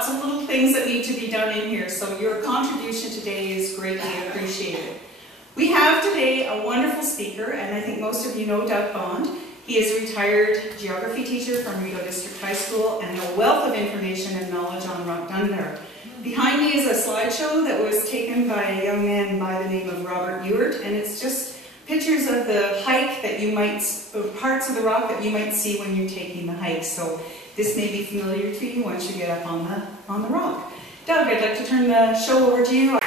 lots of little things that need to be done in here, so your contribution today is greatly appreciated. We have today a wonderful speaker, and I think most of you know Doug Bond. He is a retired geography teacher from Rideau District High School and a wealth of information and knowledge on Rock Dunder. Behind me is a slideshow that was taken by a young man by the name of Robert Ewart, and it's just pictures of the hike that you might, parts of the rock that you might see when you're taking the hike. So this may be familiar to you once you get up on the rock. Doug, I'd like to turn the show over to you.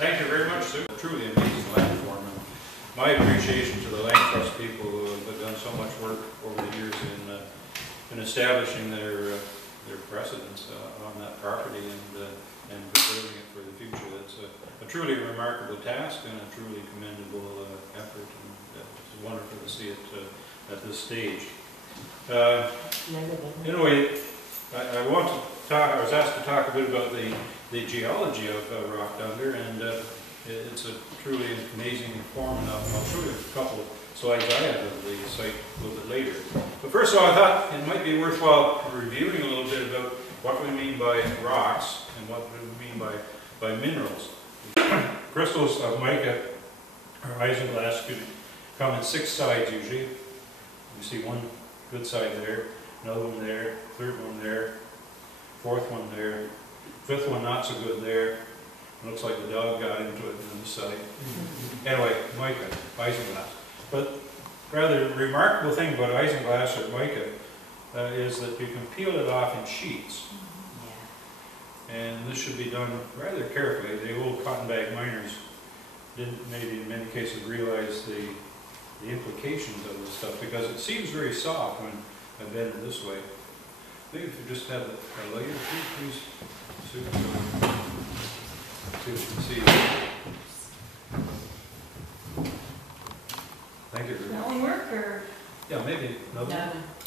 Thank you very much, Sue. Truly amazing landform. And my appreciation to the Land Trust people who have done so much work over the years in establishing their precedence on that property and preserving it for the future. That's a truly remarkable task and a truly commendable effort, and it's wonderful to see it at this stage. Anyway, I want to talk. I was asked to talk a bit about the geology of Rock Dunder, and it's a truly amazing form. And I'll show you a couple of slides I have of the site a little bit later. But first of all, I thought it might be worthwhile reviewing a little bit about what we mean by rocks and what we mean by minerals. Crystals of mica or isinglass could come in 6 sides usually. You see one good side there, another one there, third one there, fourth one there, fifth one not so good there. It looks like the dog got into it on this side. Anyway, mica, isinglass. But rather remarkable thing about isinglass or mica is that you can peel it off in sheets. And this should be done rather carefully. The old cotton bag miners didn't maybe in many cases realize the implications of this stuff, because it seems very soft when I bend it this way. I think if you just have a layer, please see what you can see. Thank you. That one work, or? Yeah, maybe. No.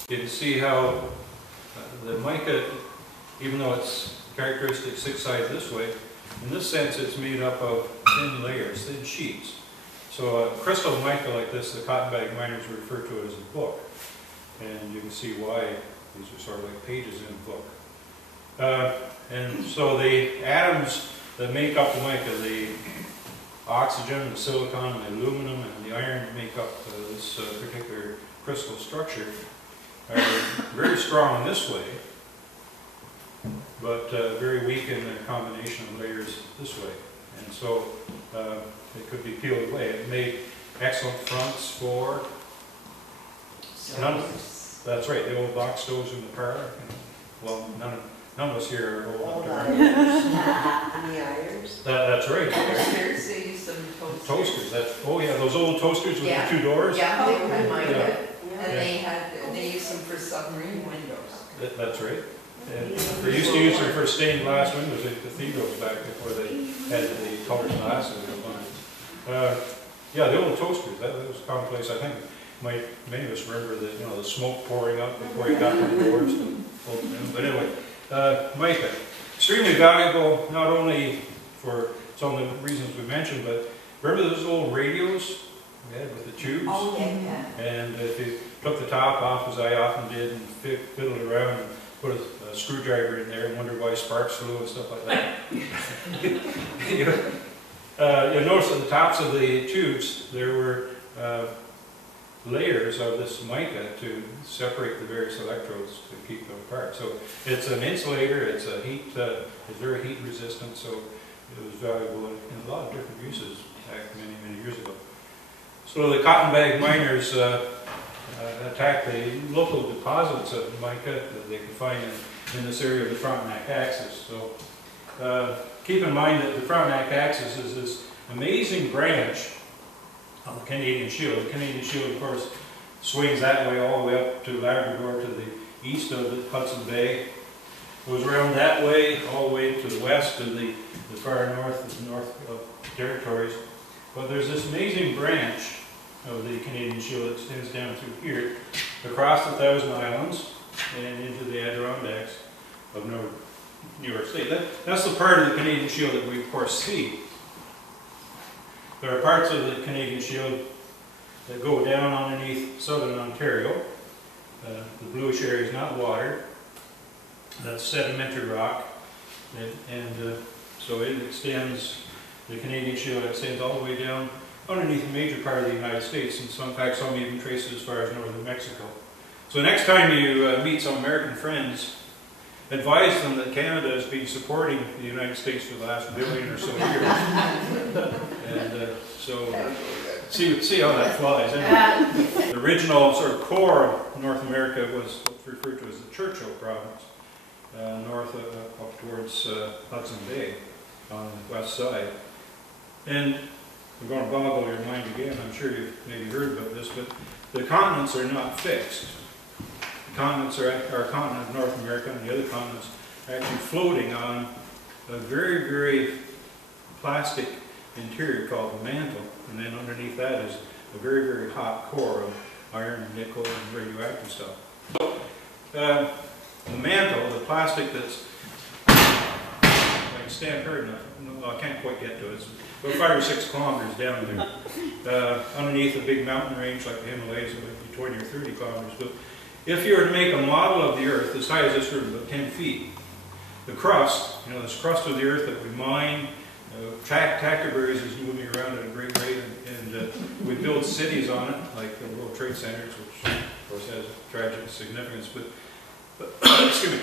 You can see how the mica, even though it's characteristic 6 sides this way, in this sense it's made up of thin layers, thin sheets. So a crystal mica like this, the cotton bag miners refer to it as a book. And you can see why these are sort of like pages in a book. And so the atoms that make up the mica, the oxygen, the silicon, the aluminum, and the iron that make up this particular crystal structure are very strong in this way, but very weak in the combination of layers this way. And so it could be peeled away. It made excellent fronts for that's right, the old box stoves in the parlor. Well, none of us here are old enough to remember. The irons. That's right. Toasters, they use some toasters. Toasters, oh yeah, those old toasters with the 2 doors. Yeah, they were mine. Yeah. And they used them for submarine windows. That's right. And they used to use them for stained glass windows in cathedrals back before they had the colored glasses. Yeah, the old toasters, that was commonplace. I think many of us remember the smoke pouring up before you got to the doors to open them. But anyway, mica, extremely valuable not only for some of the reasons we mentioned, but remember those old radios we had with the tubes? Oh, yeah. And if you took the top off, as I often did, and fiddled around and put a screwdriver in there and wondered why sparks flew and stuff like that. You'll notice at the tops of the tubes there were layers of this mica to separate the various electrodes to keep them apart. So it's an insulator, it's it's very heat resistant, so it was valuable in a lot of different uses back many years ago. So the cotton bag miners attacked the local deposits of mica that they could find in this area of the Frontenac axis. So keep in mind that the Frontenac axis is this amazing branch of the Canadian Shield. The Canadian Shield, of course, swings that way all the way up to Labrador to the east of the Hudson Bay. It goes around that way, all the way to the west to the far north, the North Territories. But there's this amazing branch of the Canadian Shield that extends down through here, across the Thousand Islands, and into the Adirondacks of New York State. That's the part of the Canadian Shield that we, of course, see. There are parts of the Canadian Shield that go down underneath southern Ontario. The bluish area is not water. That's sedimentary rock. So it extends, the Canadian Shield extends all the way down underneath a major part of the United States, and in fact some even trace it as far as northern Mexico. So next time you meet some American friends, advise them that Canada has been supporting the United States for the last billion or so years. And so see how that flies. Anyway, the original sort of core of North America was what's referred to as the Churchill province, north up towards Hudson Bay on the west side. And I'm going to boggle your mind again, I'm sure you've maybe heard about this, but the continents are not fixed. The continents are, our continent of North America and the other continents are actually floating on a very, very plastic interior called the mantle. And then underneath that is a very, very hot core of iron, nickel, and radioactive stuff. So, the mantle, the plastic that's, I can stand hard enough, no, I can't quite get to it, it's about 5 or 6 kilometers down there. Underneath a big mountain range like the Himalayas, it would be 20 or 30 kilometers. But if you were to make a model of the Earth as high as this room, about 10 feet, the crust, you know, this crust of the Earth that we mine, Tactiberries is moving around at a great rate, and we build cities on it, like the World Trade Centers, which of course has tragic significance. But excuse me,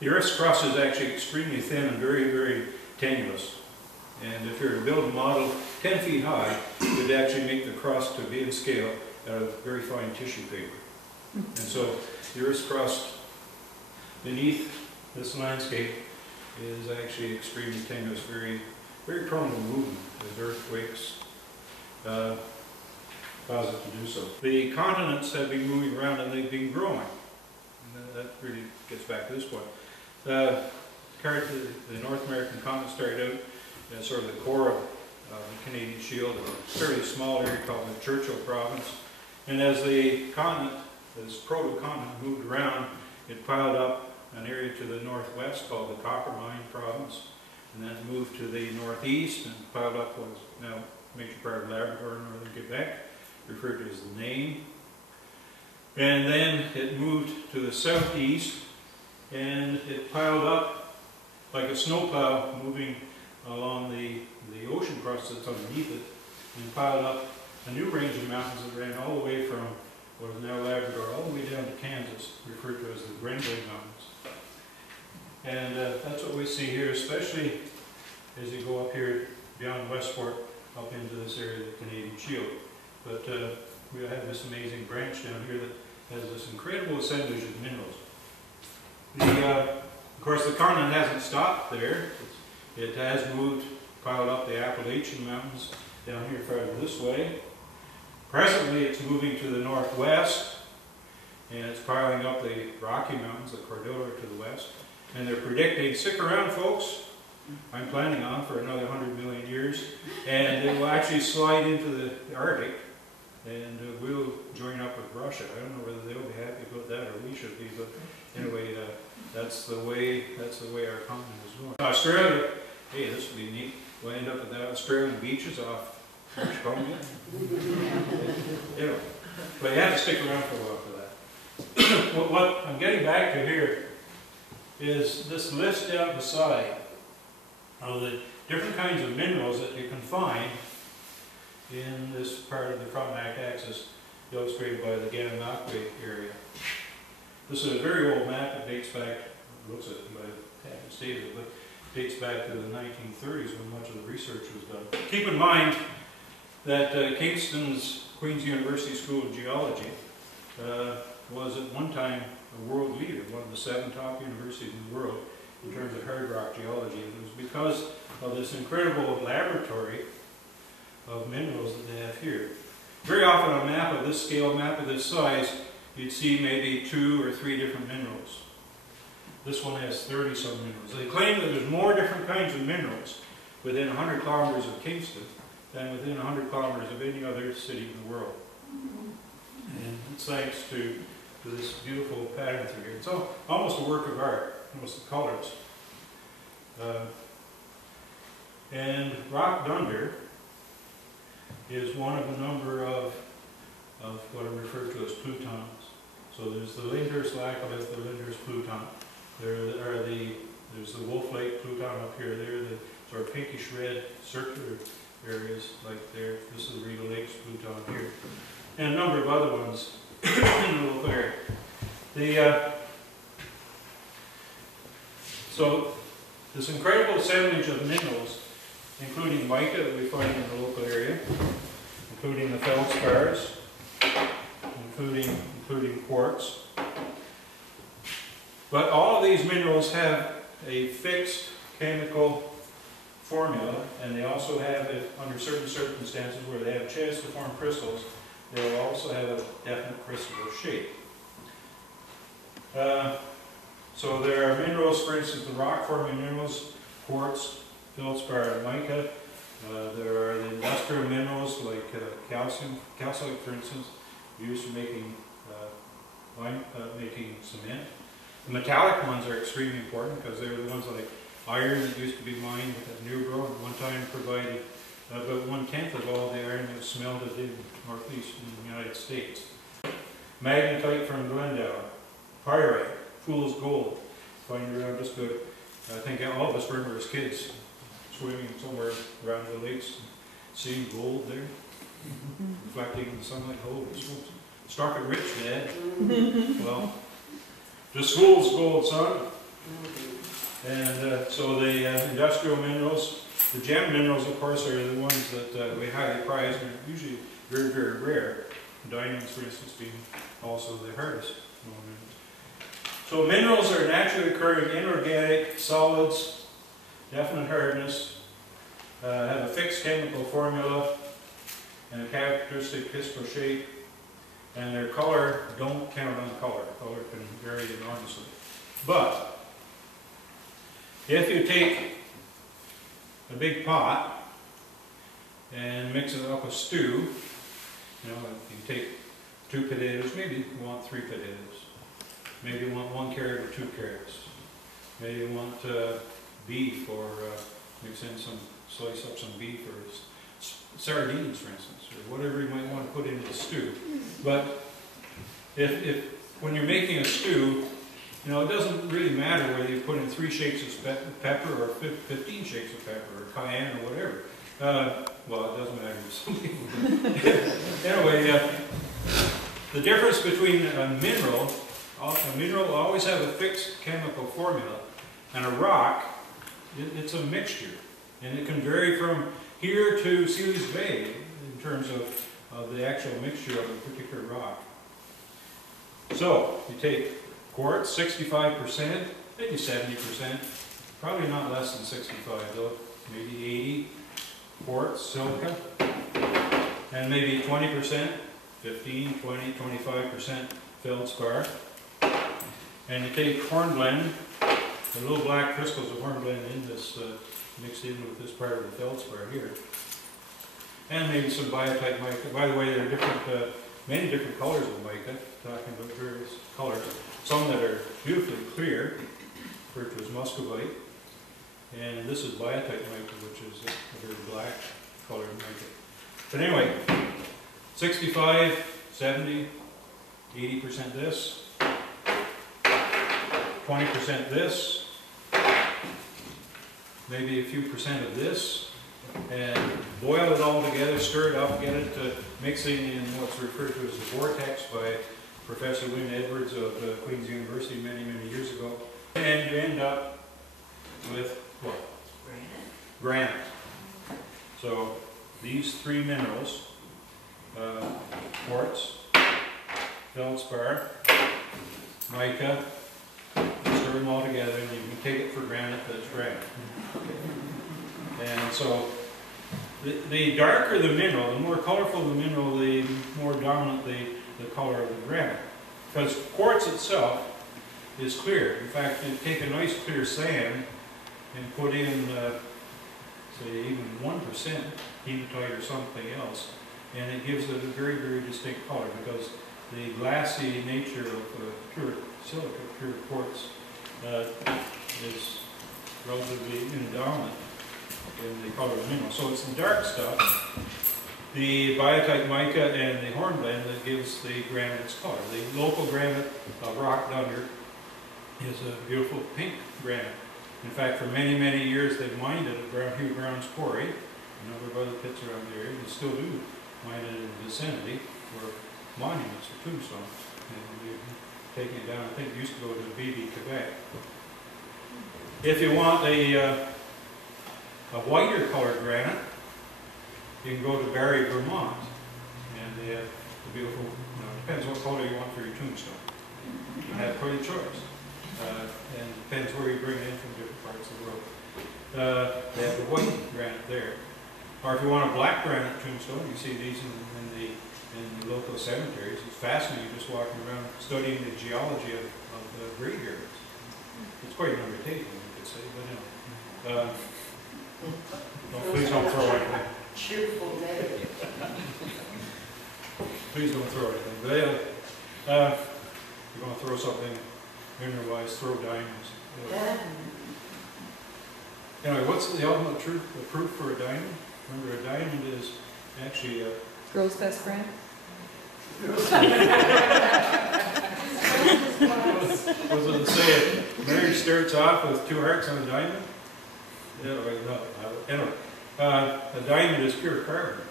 the Earth's crust is actually extremely thin and very, very tenuous. And if you were to build a model 10 feet high, it would actually make the crust to be in scale out of very fine tissue paper. And so the Earth's crust beneath this landscape is actually extremely tenuous, very, very prone to movement as earthquakes cause it to do so. The continents have been moving around and they've been growing. And that really gets back to this point. The North American continent started out as sort of the core of the Canadian Shield, a fairly small area called the Churchill province. And as the continent, this proto-continent moved around, it piled up an area to the northwest called the Coppermine province, and then moved to the northeast and piled up what is now a major part of Labrador and northern Quebec, referred to as the Nain. And then it moved to the southeast, and it piled up like a snowplow moving along the ocean crust that's underneath it, and piled up a new range of mountains that ran all the way from what is now Labrador all the way down to Kansas, referred to as the Grenville Mountains. And that's what we see here, especially as you go up here beyond Westport, up into this area of the Canadian Shield. But we have this amazing branch down here that has this incredible assemblage of minerals. Of course, the continent hasn't stopped there. It has moved, piled up the Appalachian Mountains down here farther this way. Presently, it's moving to the northwest, and it's piling up the Rocky Mountains, the Cordillera to the west. And they're predicting, stick around folks, I'm planning on for another 100 million years, and it will actually slide into the Arctic, and we'll join up with Russia. I don't know whether they'll be happy about that or we should be, but anyway, that's the way our continent is going. Australia, hey, this would be neat. We'll end up at the Australian beaches off British Columbia. Anyway, but you have to stick around for a while for that. What I'm getting back to here is this list down the side of the different kinds of minerals that you can find in this part of the Frontenac axis illustrated by the Gananoque area. This is a very old map. It dates back, it looks at by the stated, but dates back to the 1930s when much of the research was done. Keep in mind that Kingston's Queen's University School of Geology was at one time a world leader, one of the 7 top universities in the world in terms of hard rock geology. And it was because of this incredible laboratory of minerals that they have here. Very often on a map of this scale, a map of this size, you'd see maybe 2 or 3 different minerals. This one has 30-some minerals. They claim that there's more different kinds of minerals within 100 kilometers of Kingston than within 100 kilometers of any other city in the world. And it's thanks to this beautiful pattern through here. It's almost a work of art, almost the colors. And Rock Dunder is one of a number of what are referred to as plutons. So there's the Lyndhurst laccolith, the Lyndhurst pluton. There are the There's the Wolf Lake Pluton up here. There, the sort of pinkish red circular areas like there. This is the Rideau Lakes Pluton here, and a number of other ones in the local area. So this incredible assemblage of minerals, including mica that we find in the local area, including the feldspars, including quartz. But all of these minerals have a fixed chemical formula, and they also have, under certain circumstances where they have a chance to form crystals, they will also have a definite crystalline shape. So there are minerals, for instance, the rock-forming minerals, quartz, feldspar, and mica. There are the industrial minerals like calcite, for instance, used for making cement. The metallic ones are extremely important because they're the ones like iron that used to be mined at Newborough at one time provided about 1/10 of all the iron that was smelted in the northeast in the United States. Magnetite from Glendale, pyrite, fool's gold, find around just good. I think all of us remember as kids swimming somewhere around the lakes and seeing gold there, reflecting in the sunlight. Holy smokes. Struck it rich, Dad. Well, just fool's gold, son. And so the industrial minerals, the gem minerals, of course, are the ones that we highly prize and are usually very, very rare. Diamonds, for instance, being also the hardest known minerals. So minerals are naturally occurring inorganic solids, definite hardness, have a fixed chemical formula and a characteristic crystal shape, and their color, don't count on color. Color can vary enormously. But if you take a big pot and mix it up with stew, you know, you take 2 potatoes, maybe you want 3 potatoes, maybe you want 1 carrot or 2 carrots, maybe you want beef, or mix in slice up some beef, or sardines, for instance, or whatever you might want to put into the stew. But if when you're making a stew, you know, it doesn't really matter whether you put in 3 shakes of pepper or 15 shakes of pepper or cayenne or whatever. Well, it doesn't matter to some people. Anyway, the difference between a mineral will always have a fixed chemical formula, and a rock, it's a mixture, and it can vary from here to Sealy's Bay in terms of the actual mixture of a particular rock. So you take quartz, 65%, maybe 70%, probably not less than 65 though, maybe 80. Quartz, silica, and maybe 20%, 15, 20, 25% feldspar. And you take hornblende, the little black crystals of hornblende in this, mixed in with this part of the feldspar here. And maybe some biotite mica. By the way, there are different, many different colors of mica, talking about various colors. Some that are beautifully clear, referred to as muscovite. And this is biotite mica, which is a very black colored mica. But anyway, 65, 70, 80% this, 20% this, maybe a few percent of this, and boil it all together, stir it up, get it to mixing in what's referred to as the vortex by Professor Wynne Edwards of Queen's University many, many years ago. And you end up with what? Granite. So these 3 minerals, quartz, feldspar, mica, stir them all together and you can take it for granite that's granite. And so the darker the mineral, the more colorful the mineral, the more dominant the color of the granite. Because quartz itself is clear. In fact, you take a nice clear sand and put in, say, even 1% hematite or something else, and it gives it a very, very distinct color because the glassy nature of pure silica, pure quartz, is relatively indominant in the color of the mineral. So it's the dark stuff, the biotite mica and the hornblende, that gives the granite its color. The local granite of Rock Dunder is a beautiful pink granite. In fact, for many, many years, they've mined it at Hugh Brown's quarry, a number of other pits around the area. They still do mine it in the vicinity for monuments, for tombstones. And they're taking it down. I think it used to go to BB, Quebec. If you want a whiter colored granite, you can go to Barrie, Vermont. And they have the beautiful, depends what color you want for your tombstone. You have quite a choice. And depends where you bring it in from different parts of the world. They have the white granite there. Or if you want a black granite tombstone, you see these in the local cemeteries. It's fascinating just walking around studying the geology of the graveyards. It's quite an undertaking, you could say, but anyway. Please don't throw anything. Cheerful day. Please don't throw anything. But anyway, if you're going to throw something mineral-wise, throw diamonds. Anyway, what's the ultimate proof for a diamond? Remember, a diamond is actually a... Girl's best friend? Was it say marriage starts off with 2 hearts on a diamond? Anyway, no. Anyway, a diamond is pure carbon.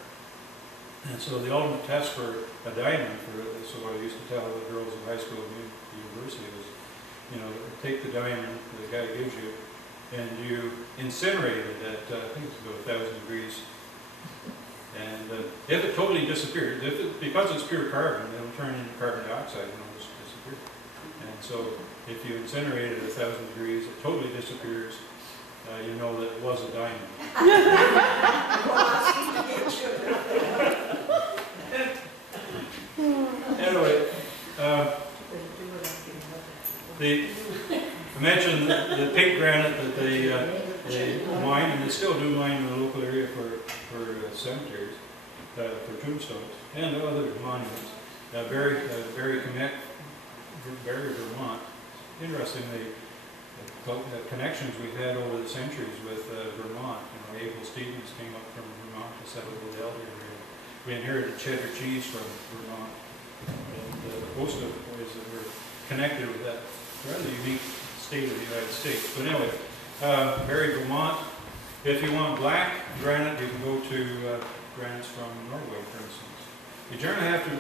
And so the ultimate test for a diamond, so what I used to tell the girls in high school and university was, take the diamond the guy gives you, and you incinerate it at, I think it's about 1,000 degrees. And if it totally disappears, because it's pure carbon, it'll turn into carbon dioxide and it'll just disappear. And so if you incinerate it at 1,000 degrees, it totally disappears. You know that it was a diamond. Anyway, I mentioned the pink granite that they mine, and they still do mine in the local area for cemeteries, for tombstones, and other monuments. Barrie, Vermont. Interestingly, the connections we've had over the centuries with Vermont. Abel Stevens came up from Vermont to settle the Elder area. We inherited cheddar cheese from Vermont, and most of the boys that were connected with that rather unique state of the United States. But anyway, Barrie, Vermont. If you want black granite, you can go to granites from Norway, for instance. You generally have to,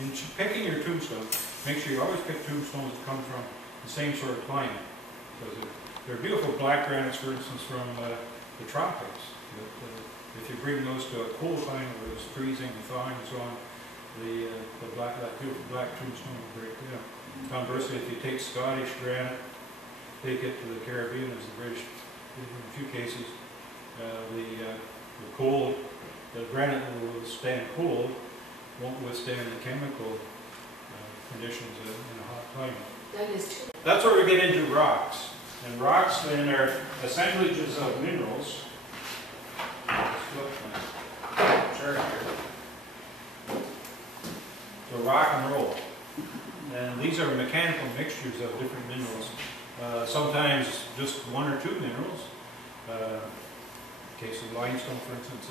in picking your tombstone, make sure you always pick tombstones that come from the same sort of climate. Because they're beautiful black granites, for instance, from the tropics. But, if you bring those to a cool climate where it's freezing and thawing and so on, the beautiful black tombstone will break down. Conversely, if you take Scottish granite, take it to the Caribbean, as the British did in a few cases, the granite will withstand cold, won't withstand the chemical conditions in a hot climate. That's where we get into rocks. And rocks then are assemblages of minerals. So rock and roll. And these are mechanical mixtures of different minerals. Sometimes just 1 or 2 minerals. In the case of limestone, for instance,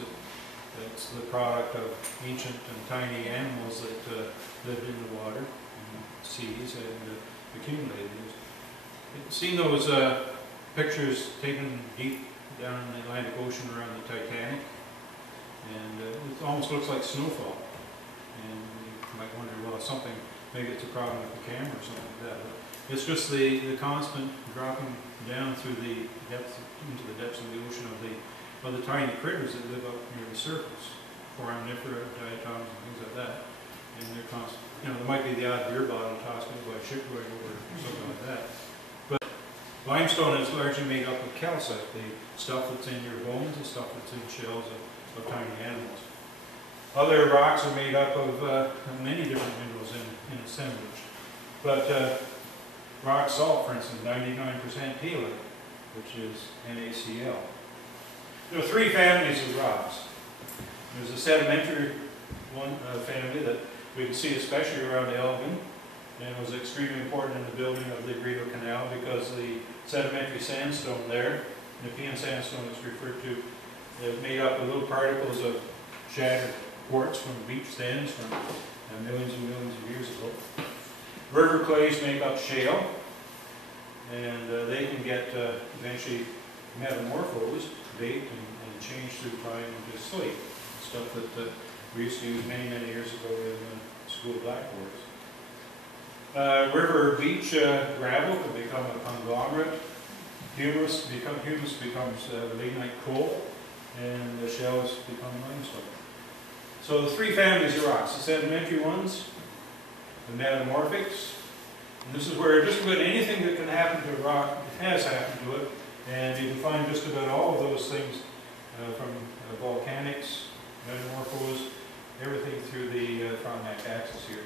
it's the product of ancient and tiny animals that lived in the water, and seas, and accumulated. Seen those pictures taken deep down in the Atlantic Ocean around the Titanic, and it almost looks like snowfall. And you might wonder, well, maybe it's a problem with the camera or something like that. But it's just the constant dropping down through the depths, into the depths of the ocean of the tiny critters that live up near the surface, foraminifera, diatoms, and things like that. And they're constant. There might be the odd beer bottle tossed in by a ship going over or something like that. But limestone is largely made up of calcite, the stuff that's in your bones, the stuff that's in shells of tiny animals. Other rocks are made up of many different minerals in assemblage. But rock salt, for instance, 99% halite, which is NaCl. There are 3 families of rocks. There's a sedimentary family that we can see especially around Elgin, and was extremely important in the building of the Rideau Canal because the sedimentary sandstone there, Nepean sandstone is referred to, is made up of little particles of shattered quartz from beach sands from millions and millions of years ago. River clays make up shale, and they can get eventually metamorphosed, baked, and changed through time into slate. Stuff that we used to use many, many years ago in school blackboards. River beach gravel can become a conglomerate. Humus becomes lignite coal, and the shells become limestone. So the three families of rocks: the sedimentary ones, the metamorphics, and this is where just about anything that can happen to a rock has happened to it, and you can find just about all of those things from volcanics, metamorphosed, everything through the Frontenac axis here,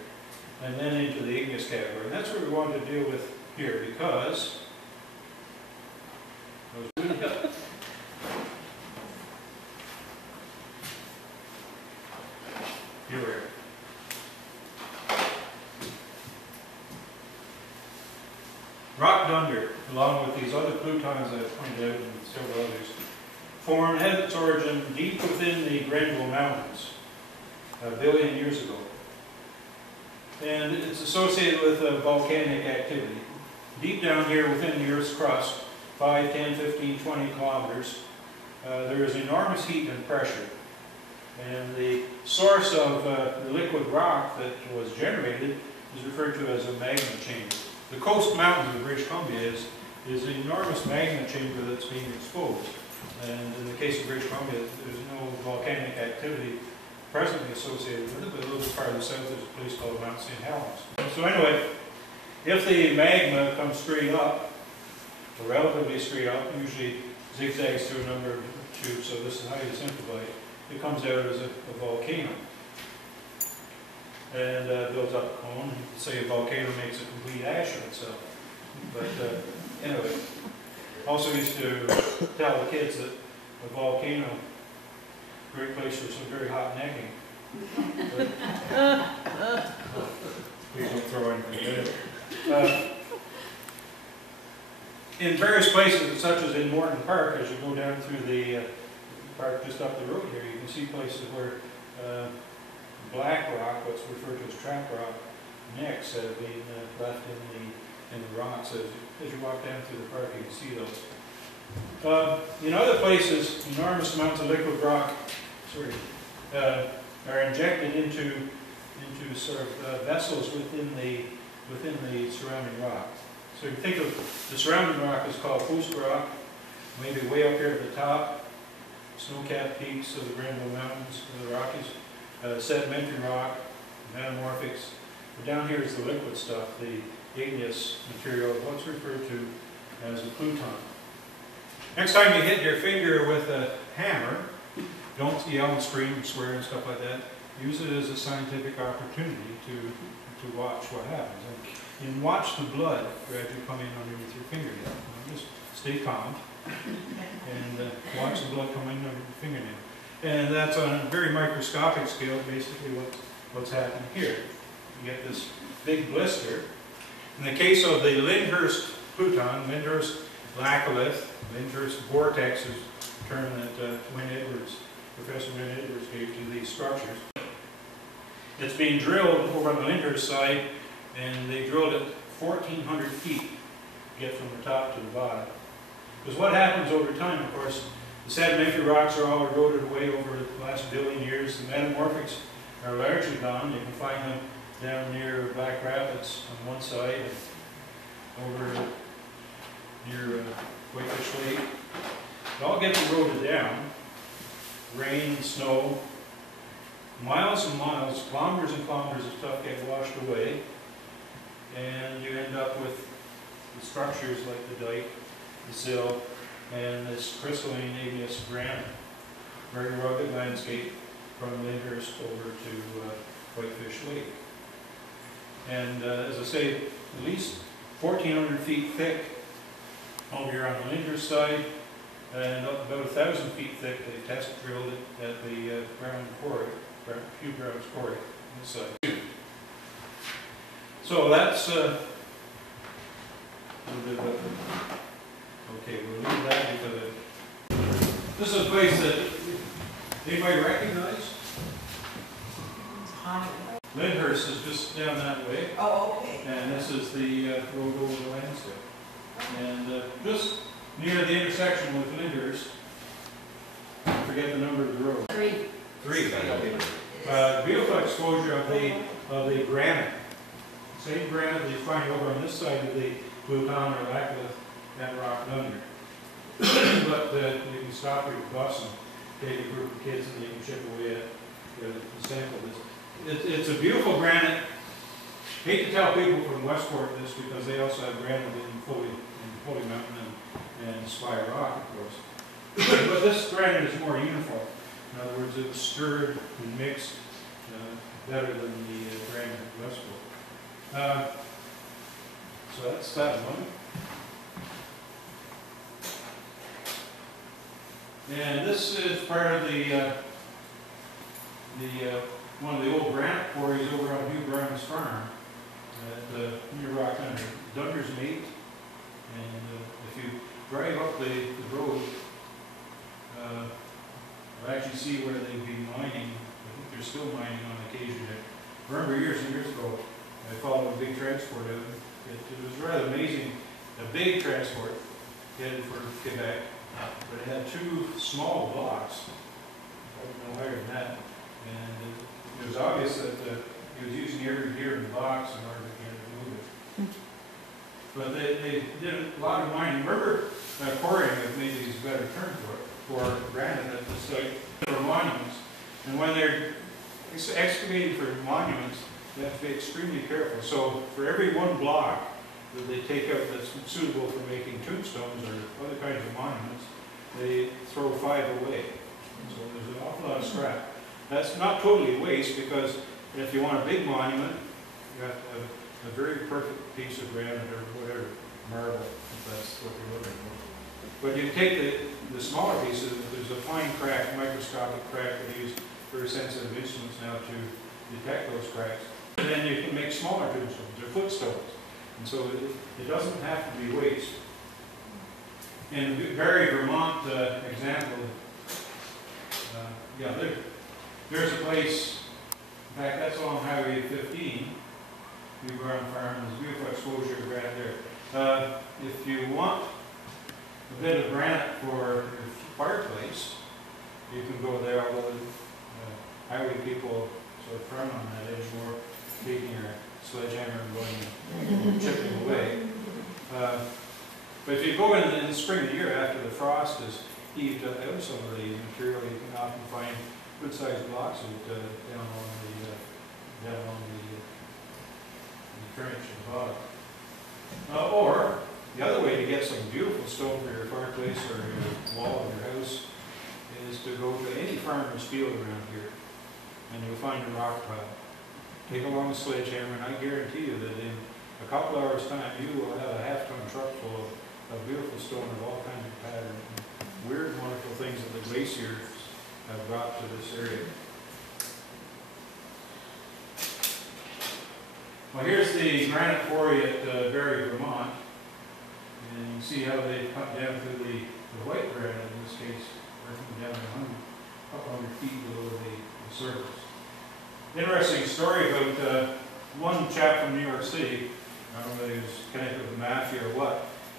and then into the igneous category. And that's what we want to deal with here, because here we are. Rock Dunder, along with these other plutons that I've pointed out and several others, had its origin deep within the Grenville Mountains a billion years ago. And it's associated with volcanic activity. Deep down here within the Earth's crust, 5, 10, 15, 20 kilometers, there is enormous heat and pressure. And the source of the liquid rock that was generated is referred to as a magma chamber. The coast mountains of British Columbia is an enormous magma chamber that's being exposed. And in the case of British Columbia, there's no volcanic activity presently associated with it, but a little bit farther south there's a place called Mount St. Helens. So anyway, if the magma comes straight up, or relatively straight up, usually zigzags through a number of tubes, so this is highly simplified, it comes out as a volcano. And builds up a cone. You could say a volcano makes a complete ash of itself. But anyway, also used to tell the kids that a volcano, great place for some very hot necking. Please don't throw anything at it. In various places, such as in Morton Park, as you go down through the park just up the road here, you can see places where black rock, what's referred to as trap rock, necks have been left in the rocks. As you walk down through the park, you can see those. In other places, enormous amounts of liquid rock are injected into sort of vessels within the surrounding rock. So you think of the surrounding rock is called post rock, maybe way up here at the top, snow-capped peaks of the Grenville Mountains, the Rockies, sedimentary rock, metamorphics. But down here is the liquid stuff, the igneous material, what's referred to as a pluton. Next time you hit your finger with a hammer, don't yell and scream and swear and stuff like that. Use it as a scientific opportunity to watch what happens. And watch the blood gradually come in underneath your fingernail. Just stay calm and watch the blood come in under your fingernail. And that's on a very microscopic scale, basically what's happening here. You get this big blister. In the case of the Lyndhurst pluton, Lyndhurst laccolith, Lyndhurst vortex is a term that Professor Wynne Edwards gave to these structures. It's being drilled over on the Lyndhurst side, and they drilled it 1,400 feet to get from the top to the bottom. Because what happens over time, of course, the sedimentary rocks are all eroded away over the last billion years. The metamorphics are largely gone. You can find them down near Black Rapids on one side and over near Whitefish Lake. It all gets eroded down. Rain, snow, miles and miles, kilometers and kilometers of stuff get washed away, and you end up with the structures like the dike, the sill, and this crystalline igneous granite. Very rugged landscape from Lyndhurst over to Whitefish Lake. And as I say, at least 1,400 feet thick over here on the Lyndhurst side, and about 1,000 feet thick. They test drilled it at the ground quarry, Hugh Brown's quarry on this side. So that's a little bit about it. Okay, we'll leave that because this is a place that anybody recognize? Lyndhurst is just down that way. Oh, okay. And this is the road over the landscape. And just near the intersection with Linders, I forget the number of the road. 3. 3. Beautiful exposure of the granite. Same granite that you find over on this side of the Blue Town or Lackleth at Rock Dunder. But you can stop your bus and take a group of kids and they can chip away at the sample. It's a beautiful granite. Hate to tell people from Westport this because they also have granite in Foley Mountain and Spire Rock, of course. But this granite is more uniform. In other words, it's stirred and mixed better than the granite at Westport. So that's that one. And this is part of the one of the old granite quarries over on Hugh Brown's farm at near Rock Dunder. Dunder's Mate, and if you drive up the road, you'll actually see where they've been mining. I think they're still mining on occasion there. I remember years and years ago, I followed a big transport out. It was rather amazing. A big transport headed for Quebec, but it had 2 small blocks, no higher than that. And it was obvious that he was using every gear in the box in order to get it moving. But they did a lot of mining. Remember, quarrying have made these better terms for granite at the site for monuments. And when they're excavating for monuments, they have to be extremely careful. So for every 1 block that they take out that's suitable for making tombstones or other kinds of monuments, they throw 5 away. So there's an awful lot of scrap. That's not totally waste because if you want a big monument, you have to have a very perfect piece of granite or whatever, marble, if that's what you're looking for. But you take the smaller pieces, there's a fine crack, microscopic crack that use very sensitive instruments now to detect those cracks. And then you can make smaller tombstones or footstones. And so it doesn't have to be waste. In Barrie, Vermont example, there's a place, in fact that's on Highway 15, New Brown Farm, there's beautiful exposure of granite there. If you want a bit of granite for your fireplace, you can go there, although highway people sort of frown on that anymore, taking your sledgehammer and going and chipping away. But if you go in the spring of the year after the frost is heaved out of some of the material, you can often find good-sized blocks of it down on the trench at the bottom. Or the other way to get some beautiful stone for your fireplace or your wall of your house is to go to any farmer's field around here, and you'll find a rock pile. Take along a sledgehammer, and I guarantee you that in a couple hours' time, you will have a half-ton truck full of beautiful stone of all kinds of patterns, and weird, wonderful things that the glaciers have brought to this area. Well, here's the granite quarry at Barrie, Vermont, and you can see how they cut down through the white granite in this case, working down a couple hundred feet below the surface. Interesting story about one chap from New York City. I don't know whether he was connected with the mafia or what,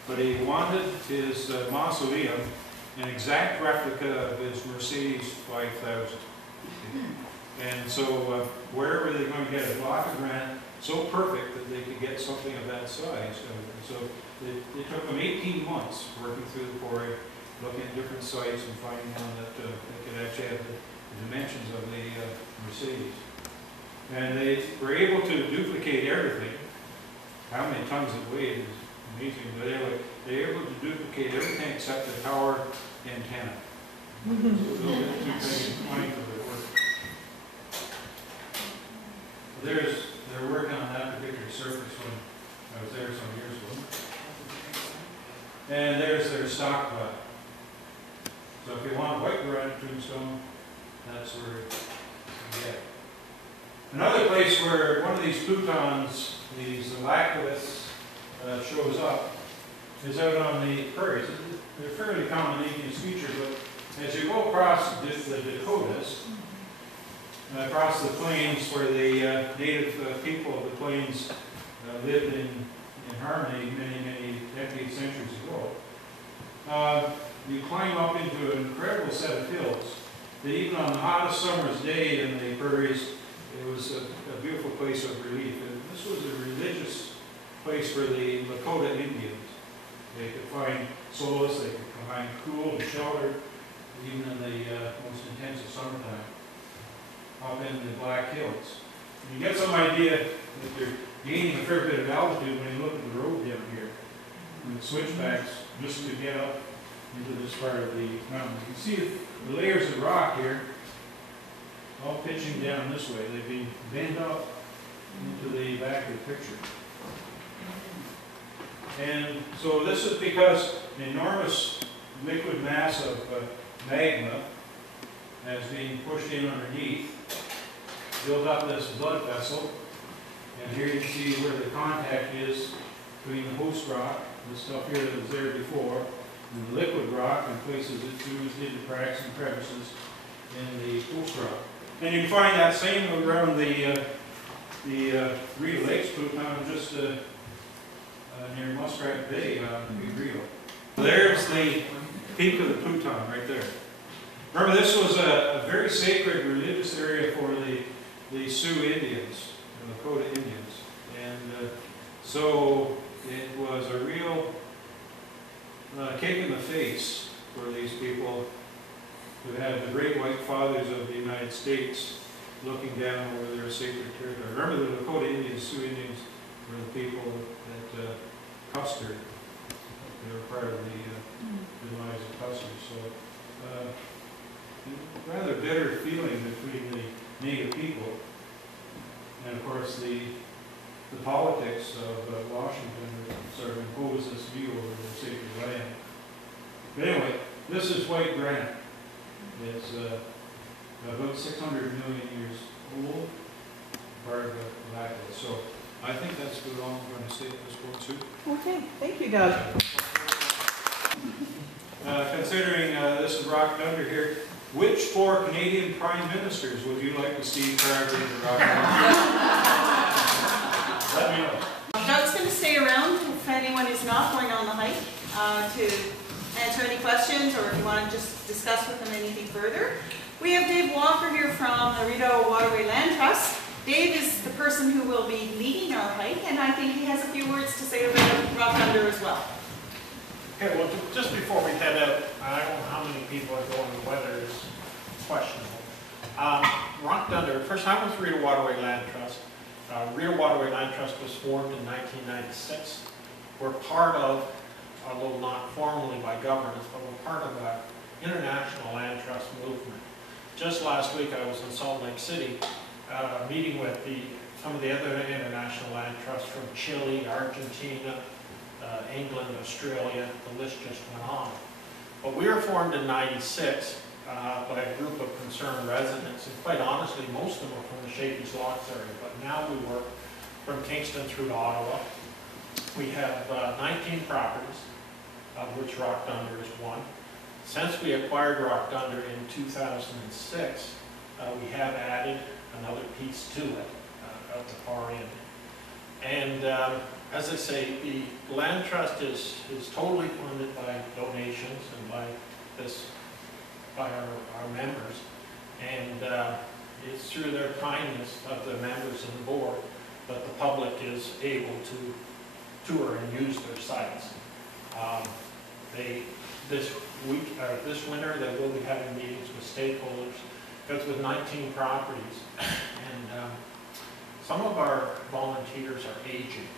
but he wanted his mausoleum an exact replica of his Mercedes 5000. And so wherever they're going to get a block of granite so perfect that they could get something of that size. So it took them 18 months working through the quarry, looking at different sites and finding one that they could actually have the dimensions of the Mercedes. And they were able to duplicate everything. How many tons it weighed is amazing, but anyway, they were able to duplicate everything except the tower antenna. So a little bit too big and funny for their work. They were working on that particular surface when I was there some years ago. And there's their stockpile. So if you want white granite tombstone, that's where you get it. Another place where one of these plutons, these lackliths, shows up is out on the prairies. They're fairly common igneous feature, but as you go across the Dakotas, across the plains where the native people of the plains lived in harmony many decades, centuries ago. You climb up into an incredible set of hills that even on the hottest summer's day in the prairies, it was a beautiful place of relief. And this was a religious place for the Lakota Indians. They could find solace, they could find cool and shelter, even in the most intense of summertime, up in the Black Hills. And you get some idea that you're gaining a fair bit of altitude when you look at the road down here, and the switchbacks just to get up into this part of the mountain. You can see the layers of rock here, all pitching down this way. They've been bent up into the back of the picture. And so this is because an enormous liquid mass of magma has been pushed in underneath, built up this blood vessel, and here you can see where the contact is between the host rock, the stuff here that was there before, and the liquid rock, and places it through into cracks and crevices in the host rock. And you can find that same around the Rio Lakes, just near Muskrat Bay on Big Rio. There's the peak of the Pluton right there. Remember, this was a very sacred religious area for the Sioux Indians, the Lakota Indians. And so it was a real kick in the face for these people who had the great white fathers of the United States looking down over their sacred territory. Remember, the Lakota Indians, Sioux Indians, were the people that Custer, they were part of the demise of Custer. So, rather bitter feeling between the Native people and, of course, the politics of Washington that sort of imposed this view over the sacred land. But anyway, this is white granite. It's about 600 million years old, part of the Black Hills. So I think that's good all I'm going to say at this point, Sue. Okay, thank you, Doug. Considering this is Rock Dunder here, which 4 Canadian Prime Ministers would you like to see traveling the Rock Dunder? Let me know. Doug's going to stay around if anyone is not going on the hike to answer any questions, or if you want to just discuss with them anything further. We have Dave Walker here from the Rideau Waterway Land Trust. Dave is the person who will be leading our hike, and I think he has a few words to say about Rock Dunder as well. Okay, well, just before we head out, I don't know how many people are going, the weather is questionable. Rock Dunder, first I was Rideau Waterway Land Trust. Rideau Waterway Land Trust was formed in 1996. We're part of, although not formally by governance, but we're part of an international land trust movement. Just last week I was in Salt Lake City meeting with some of the other international land trusts from Chile, Argentina, England, Australia, the list just went on. But we were formed in '96 by a group of concerned residents, and quite honestly, most of them were from the Shaky Slots area, but now we work from Kingston through to Ottawa. We have 19 properties, of which Rock Dunder is one. Since we acquired Rock Dunder in 2006, we have added another piece to it at the far end. And as I say, the land trust is totally funded by donations and by our members, and it's through their kindness of the members and the board that the public is able to tour and use their sites. This winter they will be having meetings with stakeholders. It's with 19 properties, and some of our volunteers are aging.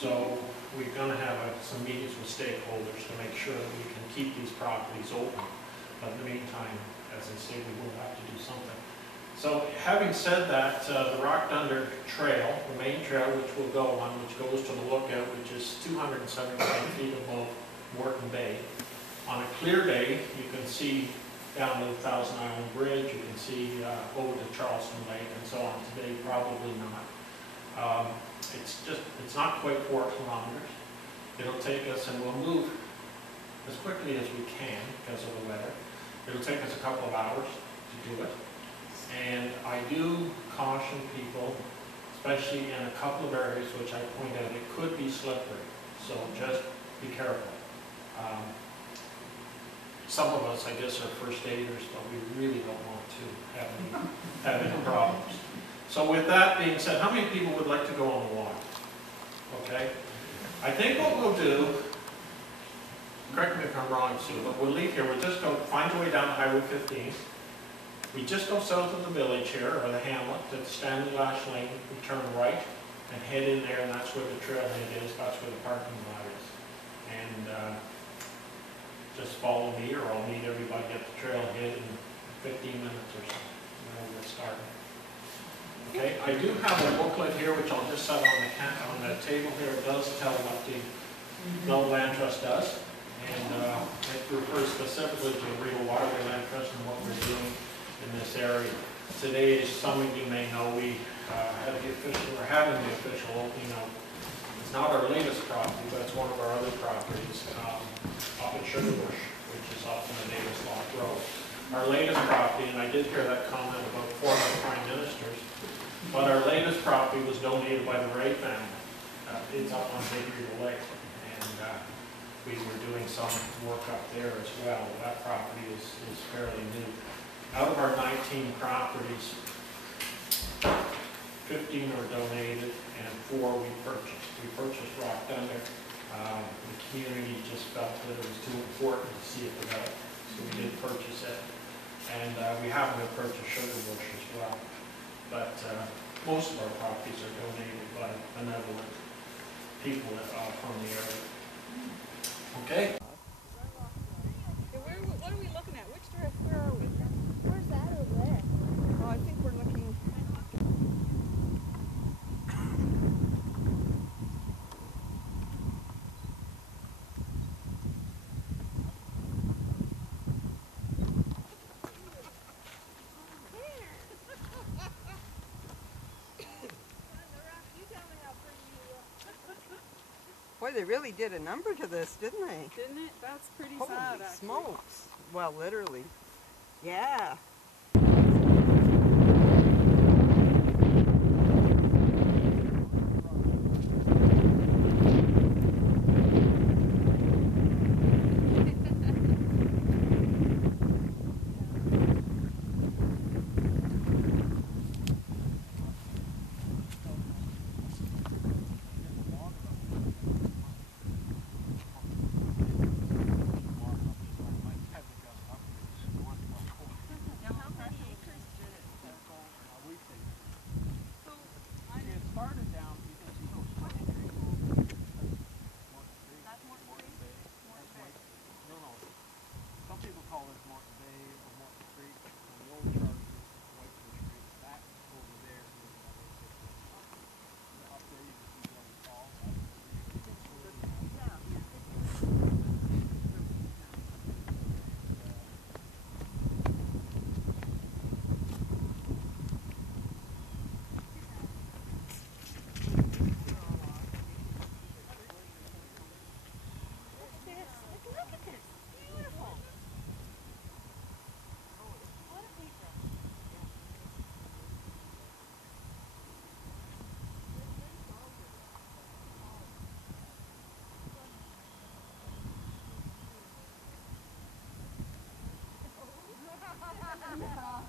So we're going to have some meetings with stakeholders to make sure that we can keep these properties open. But in the meantime, as I say, we will have to do something. So having said that, the Rock Dunder Trail, the main trail which we'll go on, which goes to the lookout, which is 275 feet above Morton Bay. On a clear day, you can see down to the Thousand Island Bridge, you can see over to Charleston Lake and so on. Today, probably not. It's not quite 4 kilometers. It'll take us, and we'll move as quickly as we can because of the weather. It'll take us a couple of hours to do it. And I do caution people, especially in a couple of areas which I point out, it could be slippery, so just be careful. Some of us, I guess, are first aiders, but we really don't want to have any problems. So with that being said, how many people would like to go on the water? Okay? I think what we'll do, correct me if I'm wrong, Sue, but we'll leave here. We'll just go find a way down to Highway 15. We just go south of the village here, or the hamlet, to Stanley Lash Lane. We turn right and head in there, and that's where the trailhead is. That's where the parking lot is. And just follow me, or I'll meet everybody at the trailhead in 15 minutes or so. And then we'll start. Okay, I do have a booklet here, which I'll just set on the table here. It does tell what the Bell Land Trust does. And it refers specifically to the Real Waterway Land Trust and what we're doing in this area. Today, as some of you may know, we're having the official opening of, it's not our latest property, but it's one of our other properties up at Sugar Bush, which is off on the Davis Lock Road. Our latest property, and I did hear that comment about former prime ministers, but our latest property was donated by the Ray family. It's up on Big River Lake, and we were doing some work up there as well. That property is fairly new. Out of our 19 properties, 15 were donated and 4 we purchased. We purchased Rock Dunder. The community just felt that it was too important to see it develop, so we did purchase it. And we happen to purchase Sugar Bush as well. But most of our properties are donated by benevolent people from the area. Okay? What are we looking at? Which direction? Where are we? Where's that over there? Oh, I think we're looking. Boy, they really did a number to this, didn't they? Didn't it? That's pretty Holy sad, actually. smokes. Well, literally. Yeah. Yeah.